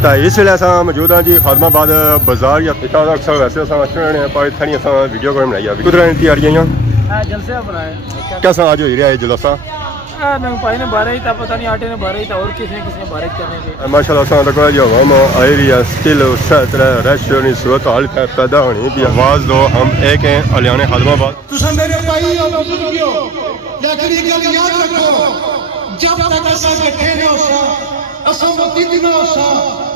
तो इस वे अस मौजूद हाँ जी खादमाबाद बाजार या अक्सर वैसे पाकिस्तानी वीडियो को बनाई कुदर तैयारियां कैसा आज हो रहा है जुलसा भाई ने बारह ही था, पता नहीं आटे ने बारह ही था और किसी बारह करने के माशाल्लाह तक जो हम आई रही है स्टिल उस तरह रश होनी सूरत हाल पैदा होनी भी आवाज़ दो हम एक हैं अलियाने खादमाबाद। मेरे भाई और बुजुर्गों लकड़ी का याद रखो जब तक असा इकट्ठे न होसा असा मुत्तहिद न होसा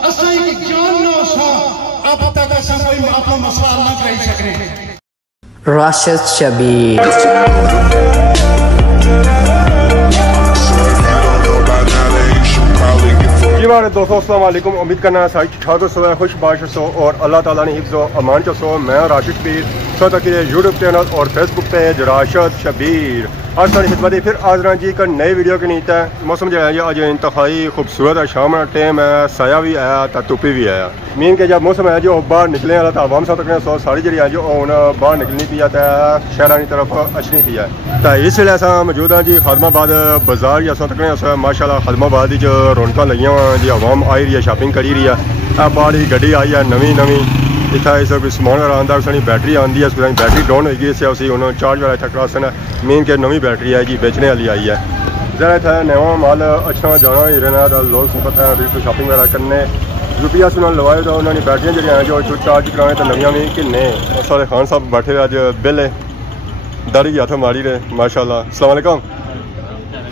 असा एक जान न होसा अब तक असा कोई अपना मसला हल न कर सकने। राशिद शबीर जी मारे दोस्तों अस्सलाम वालेकुम, उम्मीद करना सारी ठीक ठाक हो, खुश बाश हो और अल्लाह ताला ने हिफ्ज़ व अमान च सो। मैं राशिद शबीर सो तक यूट्यूब चैनल और फेसबुक पेज राशिद शबीर आज सारी खिदमत फिर हाज़िर जी का नए वीडियो की नीत है। मौसम जो है जी आज इंतहाई खूबसूरत है, शाम का टाइम है, साया भी आया तो धुप्प भी आया। मीन के जब मौसम है जो बाहर निकले वाला था आवाम साथ सो सारी जी है जो बाहर निकलनी पी है शहर की तरफ अच्छनी पी है। तो इस वे अस मौजूद हाँ जी खादमाबाद बाजार या सो तक माशाल्लाह खादमाबाद जो रौनक लगी हुआ जी आवाम आई रही है, शॉपिंग करी रही है। बाहर ही गड्डी आई है नवी इतना इस कोई समान आंदा सारी बैटरी आँदी है, बैटरी डाउन हो गई इसे उन्होंने चार्ज वाला इतना क्रासन है। मेन के नवी बैटरी है जी बेचने वाली आई है। जरा इतना नवा माल अच्छा जाना ही रहना तो लोग पता है शॉपिंग वगैरह करने UPS उन्होंने लवाए तो उन्होंने बैटरियाँ जो जो चार्ज कराने तो नविया भी किन्ने सारे खान साहब बैठे अज बिल दाढ़ी की हाथों मारी रहे माशाल्लाह। अस्सलाम वालेकुम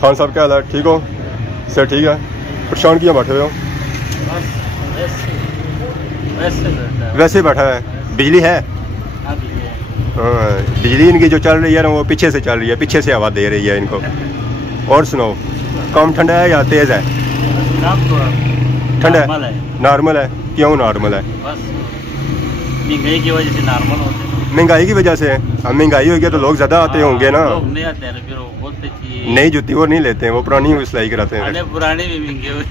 खान साहब, क्या हाल है? ठीक हो? सर ठीक है। परेशान किया बैठे हुए हो? वैसे बैठा है। बिजली है? हाँ बिजली इनकी जो चल रही है ना वो पीछे से चल रही है, पीछे से हवा दे रही है इनको। और सुनो कम ठंडा है या तेज़ है? ठंडा है, नॉर्मल है। क्यों नॉर्मल है? महंगाई की वजह से नॉर्मल होते हैं। महंगाई की वजह से? महंगाई होगी तो लोग ज़्यादा आते होंगे ना। लोग नहीं आते हैं फिर वो बोलते नई जूती वो नहीं लेते हैं, वो पुरानी सिलाई कराते हैं। पुरानी भी महंगी होगी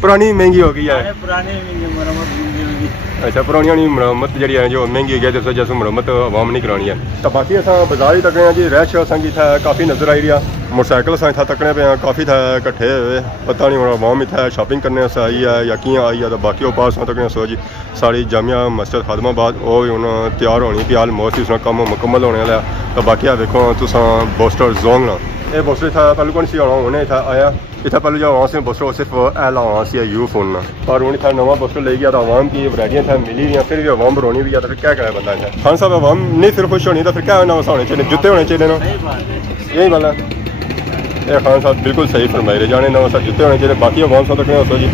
पुरानी महंगी हो गई है। पुरानी मरम्मत महंगी होगी। अच्छा पुरानी मरम्मत जी है जो महंगी हो गई जैसे मरम्मत आवाम नहीं करानी है। तो बाकी अस बाजार ही तकने जी रैश संगी था काफ़ी नजर आई रहा। मोटरसाइकिल अस इतना तकने पे काफ़ी था कट्ठे हुए, पता नहीं हूँ आवाम इतना शॉपिंग करने से आई है या किं आई है। तो बाकी वो पास तकने सो जी सारी जामिया मस्जिद खादमाबाद वो भी हूँ तैयार होनी पी ऑलमोस्ट उसका कम मुकम्मल होने वाला। तो बाकी देखो तुस बोस्टर जोंग ना ये बोस्टर था पहलू कौन सी आना उन्हें इतना आया इतना पहले जो आवाम से बोस्टर सिर्फ एल आवाम से यू फोन और उन्हें था नवा बोस्टर ले गया तो आवाम की वरायटियाँ था मिली रही फिर भी आवाम रोनी भी है। तो फिर क्या करे बंदा है खान साहब आवाम नहीं फिर खुश होनी तो फिर क्या नवा होने चाहिए, जूते होने चाहिए ना। यही बात है ये खान साहब बिल्कुल सही फरमाई रहे जाने नवा साथ जूते होने चाहिए। बाकी आवाम साथ रखने जी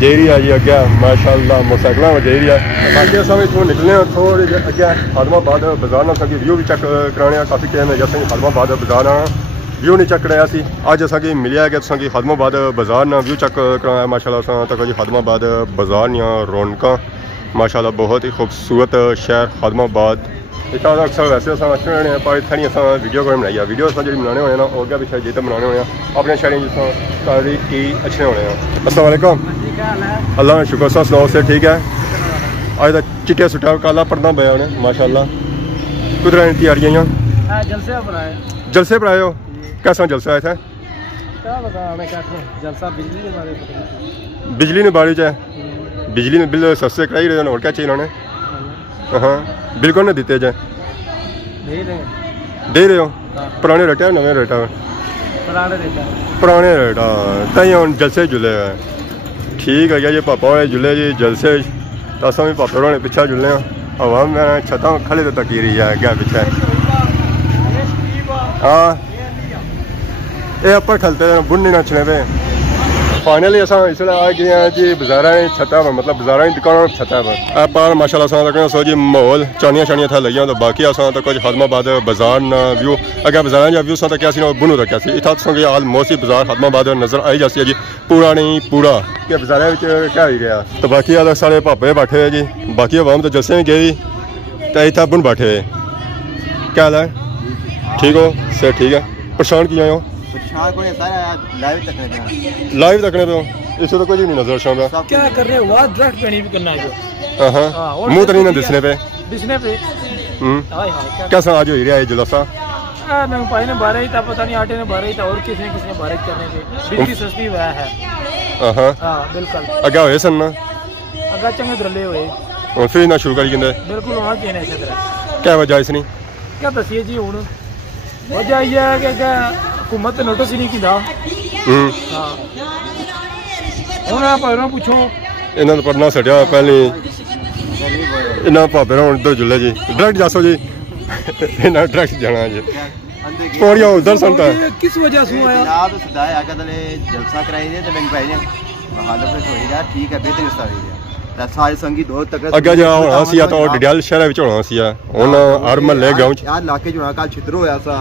जेरी है जी अगे माशाल्लाह मोटरसाइकिल में जेरी है। बाकी अस इतों निकले थोड़े अगे खादमाबाद बाजार ना सकी व्यू भी चेक कराने काफ़ी टाइम है जैसे खादमाबाद बाजार व्यू नहीं चेक कराया सी अज अस मिलिया कि तुसा खादमाबाद बाजार ना व्यू चेक कराया माशाल्लाह तक जी खादमाबाद बाजार नी रौनक माशाल्लाह बहुत ही खूबसूरत शहर खादमाबाद। इतना अक्सर वैसे अच्छे होने पाकिस्तानी वीडियो को बनाई वीडियो जी बनाने होने ना और भी शायद जितना बनाने होने अपने शहर जिस सारी की अच्छे होने। अस्सलाम वालेकुम, अल्लाह का शुक्र सा सुनाओ से ठीक है। अज तक चिट्टे सुट्टा काला पढ़ना पाया उन्हें माशाल्लाह। कुदर तैयारियां जलसे बनाए हो? कैसा जलसा है इतना? बिजली ने बारी है, बिजली ने बिल सस्ते कराई रहे और क्या चाहिए उन्होंने? हाँ बिल कौन ने दिते जाए दे रहे हो? पुराने रेट है नवे रेट है? पुराने रेट तई हम जलसे जुले है। ठीक है जी पापा होए जुले जी जलसे तो अस भी पापे होने पिछा जुले आवाम में छत्ता खले तो तकी रही है अगे पिछे। हाँ ये अपर खलते बुनने नचने पे फाइनली अस इसलिए आ गए हैं जी बाजारा छत्ता पर मतलब बाजारा दुकानों छत्ता पर पर माशाल्लाह तक सो जी माहौल चानियाँ शानियाँ था लगी तो बाकी अस तक खादमाबाद बाजार ना व्यू अगर बाजार जा व्यू क्या बुनू तक इतना संगे ऑलमोस्ट ही बाजार खादमाबाद नजर आई जाती है जी पूरा नहीं पूरा क्या बाजार क्या ही गया। तो बाकी अलग सारे भापे बैठे हुए जी बाकी आवाम तो जैसे भी गई तो इतना बुन बैठे हुए। क्या हाल है? ठीक हो? सर ठीक है। परेशान किया हो? लाइव तकने पे हो इसे तो कुछ नहीं नजर शाम क्या कर रहे हो? ड्रेस पहनी भी करना है मुंह तो नहीं ना दिसने पे कैसा आज हो रहा है जुलसा? भाई ने बारह ही था, पता नहीं आटे ने बारह ही था और किसी बारह करने के बिजली सस्ती हुआ है। बिल्कुल अगे हुए सन ना अगर चंगे दरले हुए ਹੁਣ ਫਿਰ ਨਾ ਸ਼ੁਰੂ ਕਰੀ ਜਾਂਦੇ बिल्कुल वहाँ के नहीं तरह क्या वजह इस नहीं क्या दसिए जी हूँ वजह यह है कि हुकूमत नोटिस ही नहीं की हाँ हूँ आप पूछो ਇਹਨਾਂ ਦਾ ਪੜਨਾ ਛੱਡਿਆ ਪਹਿਲੇ ਇਹਨਾਂ ਭਾਪੇ ਨਾਲ ਉਧਰ ਜੁਲੇ ਜੀ ਡਾਇਰੈਕਟ ਜਾਸੋ ਜੀ ਇਹਨਾਂ ਡਾਇਰੈਕਟ ਜਾਣਾ ਜੀ ਪੌੜੀਆਂ ਉਧਰ ਸੰਤਾ किस वजह से आया जनाब सदाए आका दले जलसा कराई दे ते बैंक पाई ने हालत फिर होएगा ठीक है बेहतर हिस्सा होएगा ता सारी संगी दो तक ਅੱਗੇ ਜਾ ਹੋਣਾ ਸੀ ਆ ਤਾਂ ਡਿਡਿਆਲ ਸ਼ਹਿਰ ਵਿੱਚ ਹੋਣਾ ਸੀ ਆ ਹੁਣ ਹਰ ਮਹੱਲੇ गांव ਚ यार इलाके जो कल छिद्र होया सा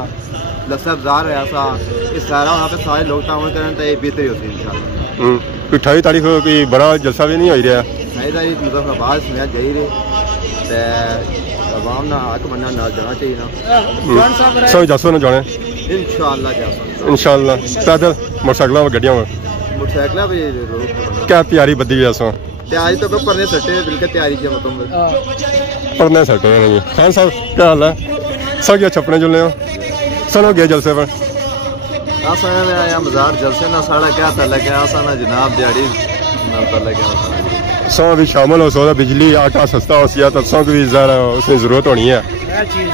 लस्सा बाजार होया सा ये सारा वहां पे सारे लोग तावन करन ते बेहतर होती इंशाल्लाह कोई 28 तारीख को कोई बड़ा जलसा भी नहीं हो रहा नहीं तारीख मुजफ्फराबाद सुनया जाई रे ते आवाम ना हक बनना ना जाना चाहिए ना सब जासो ना जाने इंशाल्लाह जासो इंशाल्लाह पैदल मोटरसाइकिल गड्डियां मोटरसाइकिल भी रोक क्या तैयारी बदी जासो तैयारी तो पढ़ने सटे बिल्कुल तैयारी की मतलब पढ़ने सटे नहीं खान साहब क्या हाल है सब क्या छपने जुलने हो सुनो गए जलसे पर आसा में आया मजार जलसे ना साड़ा क्या तल्ला क्या आसा ना जनाब दिहाड़ी ना तल्ला क्या सौ भी शामिल हो सो बिजली आटा सस्ता हो सिया तो सौ की भी ज़रा उसमें ज़रूरत होनी है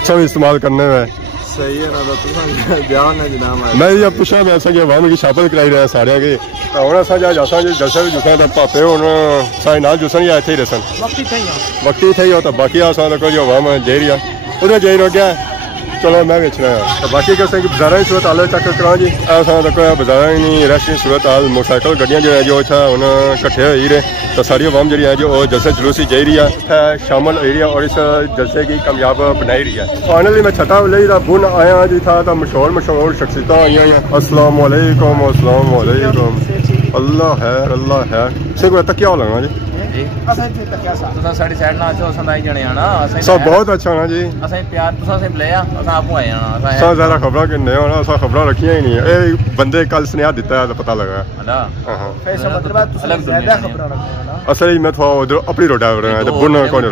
सब इस्तेमाल करने में सही है ना तो ध्यान है जनाब मैं ये पूछा मैं ऐसा कि अवाम की छापल कराई रहा सारे के हूँ असा जा जासा जी जलसा भी जुसा तो भापे हूँ सारे नाल जुसन या इतने ही रसन वक्ती थे ही हो तो बाकी आसा तो जो अवाम जाई रही उधर जाई रह गया चलो मैं बेचना है तो बाकी कैसे कि बाजार की सूरत हाल चेक करा जी ऐसा तो कोई बाजार ही नहीं रश की सूरत हाल मोटरसाइकिल गड्डियां जो है जो इतना हूँ कट्ठे हो ही रहे तो सारी अवाम जी है जो जलसे जुलूसी जा रही है शामिल हो रही है और इस जलसे की कामयाब बनाई रही है फाइनली मैं छठा ले बुन आया जी था तो मशहूर शख्सियत आई हैं अस्सलाम वालेकुम अल्लाह है से कोई तकिया लगना जी सब बहुत अच्छा ना जी ज़्यादा खबर किन्ने होना खबर रखिया ही नहीं है बंदे कल स्नेहा दिता है तो पता लगा असल मैं थोड़ा उधर अपनी रोड बुन कौन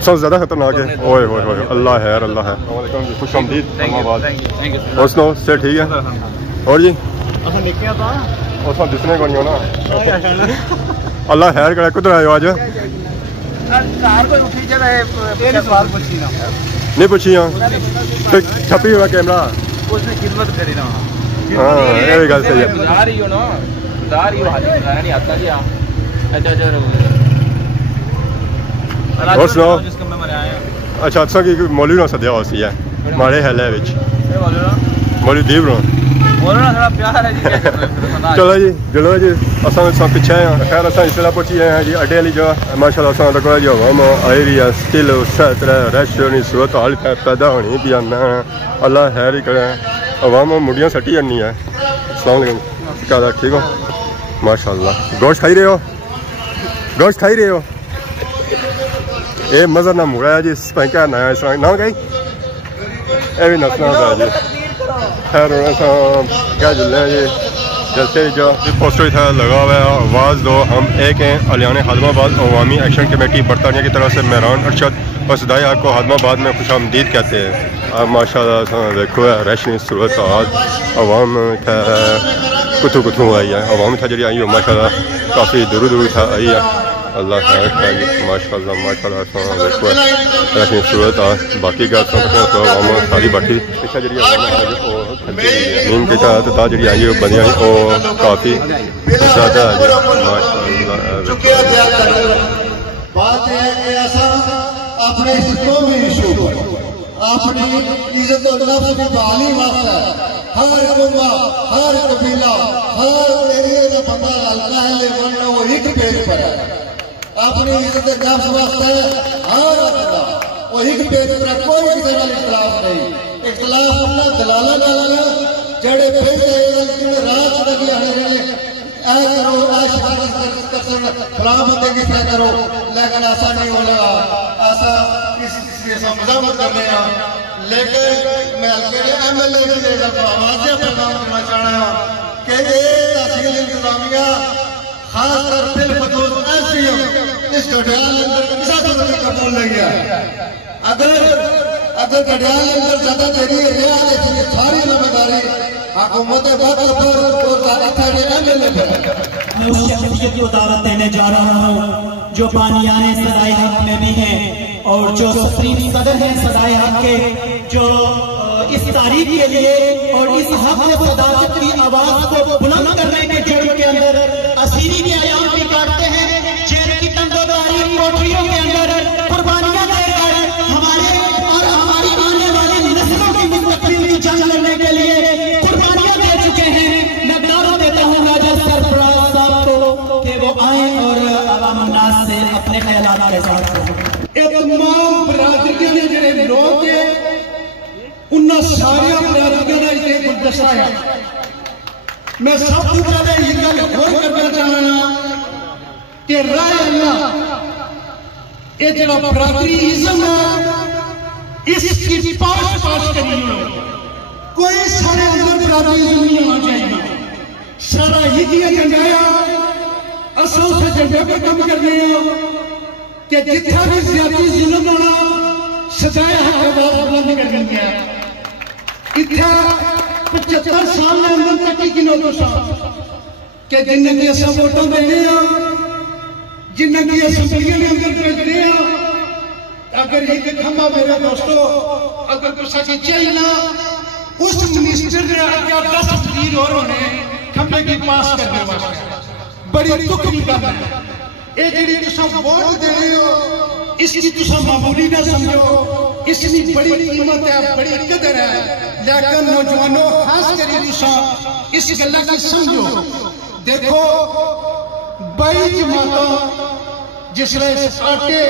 सब ज्यादा खतरनाक है ओए ओए ओए अल्लाह है खुशआमदीद और सुनो से ठीक है और जी दिसने को नहीं होना अल्लाह खैर करे कुछ आयो आज नहीं पूछी छपी हुआ कैमरा उसने खिदमत करी ना ये भी गल सही है और सुनाओ अच्छा अच्छा कि मौलवी ना सद्या हो सी है माड़े हैले विच मौलवी दीप नो चलो जी चलो जी असा सब पीछे हैं खैर असा इसला पहुंची हैं जी अड्डे वाली जगह माशाल्लाह असा तक जो हम आई रही है स्टिल सेट रश नहीं सूरत हाल पैदा होनी भी आना अल्लाह खैर ही करे अवाम मुड़ियाँ सटी जानी है अस्सलाम वालेकुम क्या ठीक हो माशाल्लाह गोश्त खाई रहे हो ये मज़र ना मुड़ा है जी क्या नया इस ना गई ये भी नसना होता है जी खैर क्या जुल्ले हैं जी जैसे जो पोस्टर था लगा हुआ है आवाज़ दो हम एक हैं अलियान हादमाबाद अवामी एक्शन कमेटी बरतानिया की तरफ से मेहरान अरशद और सदाई आपको हादमाबाद में खुशामदीद कहते हैं अब माशाल्लाह देखो रैशनी सूरत आज अवाम कुथू आई है अवाम था जी आई हो माशाल्लाह काफ़ी दूर था आई है अल्लाह माशाल्लाह देखो रैशनी सूरत आज बाकी का सारी बाकी पिछा जी नीम के तहत जी आई है बनिया वो काफ़ी ज़्यादा है अपने कौमी इशू पर अपनी इज्जत और नफ्स की बहाली वास्ते हर कुंबा हर कबीला हर एरिया का बंदा हल्का है वरना वो एक पेज पर है अपनी इज्जत नफ्स वास्ते हर बंदा वो एक पेज पर कोई किसी का इख्तिलाफ नहीं इख्तिलाफ अपना दलाला डालना जड़े पैसे रात लगी हड़े करो फलां बंदे की तरह करो लेकिन ऐसा नहीं होगा ऐसा मजामत करने लेकिन मैं MLA आवाज़ पैगाम करना चाहना कि ये तहसील इंतजामिया खासकर बिलखसूस SDM इस गढ़ियाल अंदर किसा कबूल नहीं है अगर गढ़ियाल अंदर ज्यादा देरी है सारी जिम्मेदारी हुकूमत वक्त पर और MLA मैं उस शख्सियत को दावत देने जा रहा हूँ जो बानियाने सदाए हक में भी हैं और जो सुप्रीम सदर हैं सदाए हक के, जो इस तारीख के लिए और इस हक व सदाकत की आवाज को बुलंद करने के जुर्म के अंदर असीरी के आयाम भी काटते हैं, जेल की तंगोदारी कोठरियों के अंदर कुर्बानियां देकर हमारे और हमारी आने वाली नस्लों की मुस्तकबिल की जंग लड़ने के लिए कुर्बानियां दे चुके हैं। मैं दावत देता हूँ राजा सरफराज साहब को कि वो आए और अवाम अन्नास से अपने ख्यालात के साथ तमाम बरादरियों ने जो लोग उन्हें सारे बरादरियों ने एक गुलदस्ता है। मैं सब तो पहले ये गल होर करना चाहना कि राय अल्लाह ये जो बरादरीज़म है इसकी पास करी हो, कोई सारे अंदर बरादरीज़म नहीं होना चाहिए। सारा यही एजेंडा है, असल से एजेंडे पर काम करने कि जितना भी ज्यादा जुल्म होना सजाए हक बुलंद कर गया। इतना 75 साल के अंदर तक की गिनो कि जिन्हें की असा वोटा देने जिन्हें की असम्बलियों के अंदर भेजने, अगर एक खंबा मेरे दोस्तों अगर कुछ चाहिए उस मिनिस्टर ने आगे 10 वजीर और होने खंबे की पास करने वास्ते बड़ी दुख की गल है। ये जी वोट दे रहे हो इसकी तुम मामूली ना समझो, इसकी बड़ी कीमत है, बड़ी कदर है। लेकिन नौजवानों खास कर इस गल की समझो। देखो 22 जमात जिसले आटे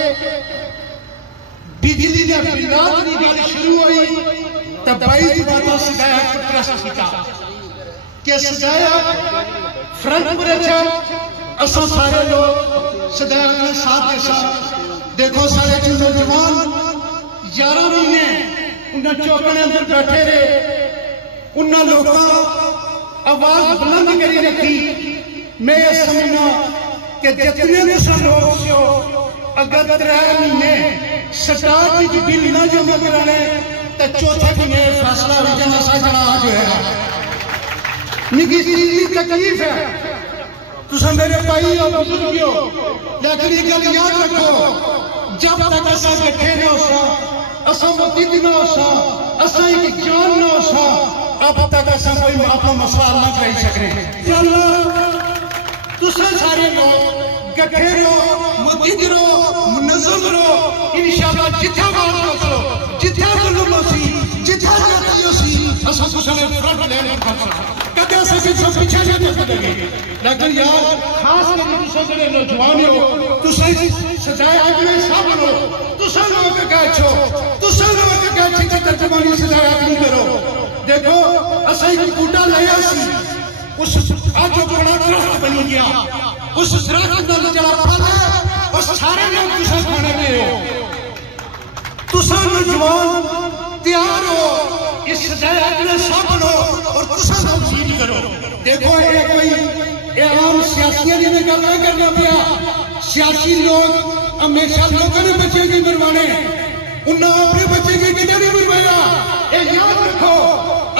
बिजली के बिलात की गल शुरू हुई तो 22 जमात सजाया ट्रस्ट किया कि सजाया फ्रंट असा सारे लोग सदैव के साथ के साथ। देखो सारे नौजवान 11 महीने उन्हें चौकने अंदर बैठे रहे, उन्हें लोगों आवाज बुलंद करी रखी। मैं ये समझना कि जितने भी लोग हो अगर 3 महीने सरकार की बिल न जमा कराने तो चौथे महीने फैसला हो जाना साझा जो है निकी चीज तकलीफ है। तुम मेरे भाई और बुजुर्गो, लेकिन ये गल याद रखो जब तक असा इकट्ठे न हो असा मुतीद न हो असा एक जान न हो अब तक असा कोई अपना मसला न कर सकते। चल तुम सारे लोग इकट्ठे रहो, मुतीद रहो, मुनज़्ज़म रहो। इंशाअल्लाह जिथे बात हो जिथे जुल्म हो जिथे जाती हो असा तुम फ्रंट लाइन पर कदे असा सब पीछे नहीं चलेंगे। लेकिन यार खास कर जो नौजवान हो तुम सजाए अपने सब लो, तुम लोग कह छो तुम लोग कह छी तर्जमानी सजाए अपनी करो। देखो असा एक बूटा लिया उस आज बड़ा दरख्त बनी गया, उस दरख्त का जड़ा फल है उस सारे लोग तुम खाने में हो। तुम नौजवान तैयार हो इस सजाए अपने सब लो और तुम लोग चीज करो। देखो ये कोई आम सियासियों ने गल नहीं करना पिया। सियासी लोग हमेशा लोगों ने बच्चे की मरवाने, उन्हें अपने बच्चे की कितने नहीं मरवाएगा। ये याद रखो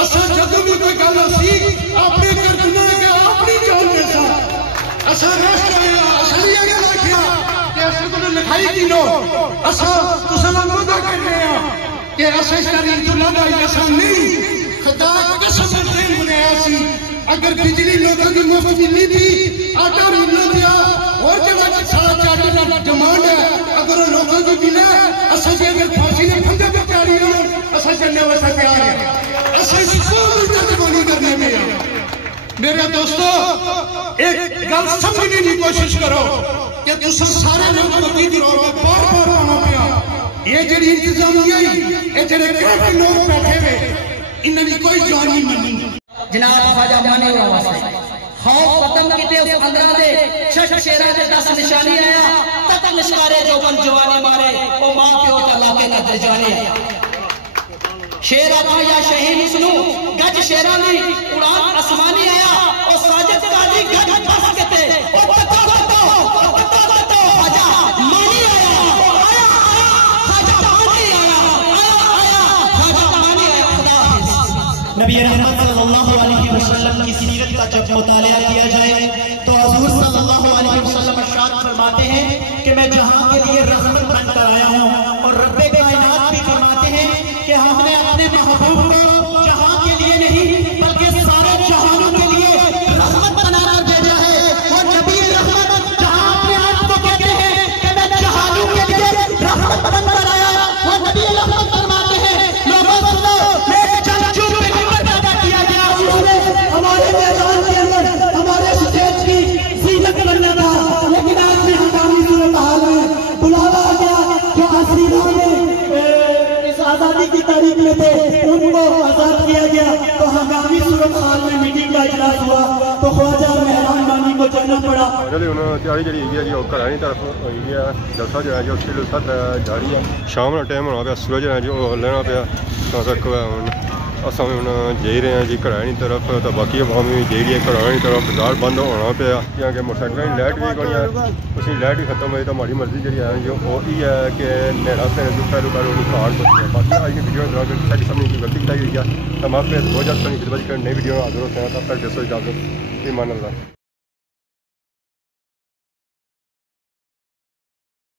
असा जब भी कोई गल सी अपने करना है अपनी जान के साथ असा राष्ट्र आया असली अगर रखा कि अस को लिखाई की लो असा तुम मुद्दा कर रहे हैं कि असा शरीर तो लगा ऐसा नहीं खुदा कसम से बनाया सी। अगर बिजली लोगों की मुफ्त मिली थी आटा मिलना दिया और जगह सारा चार्टर का डिमांड है अगर लोगों को मिले असा अगर फांसी ने फंदे पे तैयारी हो असा चलने वास्ते तैयार है। असा इसको करने में मेरे दोस्तों एक गल समझने की कोशिश करो कि तुम सारे लोग बार बार आना पिया। ये जी इंतजामिया ये जो लोग बैठे हुए इन्होंने कोई जान नहीं मनी। जनाब ख्वाजा माने वास्ते खौफ खत्म किते उस 15 दे शश शेरा दे 10 निशानी आया तक निशारे जो बन जवानी मारे ओ मां प्यो ता लाके का दरजाने आया। शेर आखा या शहीद सुनो गज शेरा दी उड़ान आसमानी आया ओ साजिद कादी गज बस केते ओ पता तो ख्वाजा मानी आया ख्वाजा मानी आया ख्वाजा मानी आया। खुदा हाफिज। नबी रहमत सल्लल्लाहु अलैहि वसल्लम की सीरत का जब मुतालिया किया जाए तो हुजूर फरमाते हैं कि मैं जहां के लिए रहमत बनकर आया हूं, और रब्बे कायनात भी फरमाते हैं कि हमने अपने महबूब को जहां के लिए नहीं बल्कि सारे जहानों के लिए रहमत बनाकर भेजा है। और नबी रहमत जहां अपने आप को कहते हैं कि मैं जहानों के लिए रहमत बनकर आया, वो नबी रहमत फरमाते हैं लोगों सुनो, मैं जंगजू पे हिम्मत पैदा किया गया, उसने हमारे मैदान के अंदर हमारे स्टेज की जीनत बनना था, लेकिन आज में हंगामी सूरत हाल में बुलावा आ गया जो हसीना में इस आजादी की तारीख में थे उनको आजाद किया गया। तो हंगामी सूरत हाल में मीटिंग का इजलास हुआ तो ख्वाजा मेहरान मानी को चलना पड़ा। तैयारी जी है वो घर की तरफ हुई है, जलसा जो है जो जारी है, शाम का टाइम होना पाया, सूरज है जो लेना पाया तो तक हूँ असा भी हूँ जाई रहे हैं जी घरानी तरफ, तो बाकी अवाम भी जाई रही है घरानी तरफ। बाजार बंद होना पाया क्योंकि मोटरसाइकिलों की लाइट भी कोई कुछ लाइट भी खत्म हुई, तो हमारी मर्जी जी है जो वही है कि नेड़ा से जो पहलू पहलू कार बचते हैं। बाकी आज की वीडियो सारी समझ की गलती बताई गई है, तो हम आपके बहुत ज़्यादा खिदमत कर नई वीडियो हाजिर होते हैं, तब तक जैसे इजाजत ईमान अल्लाह।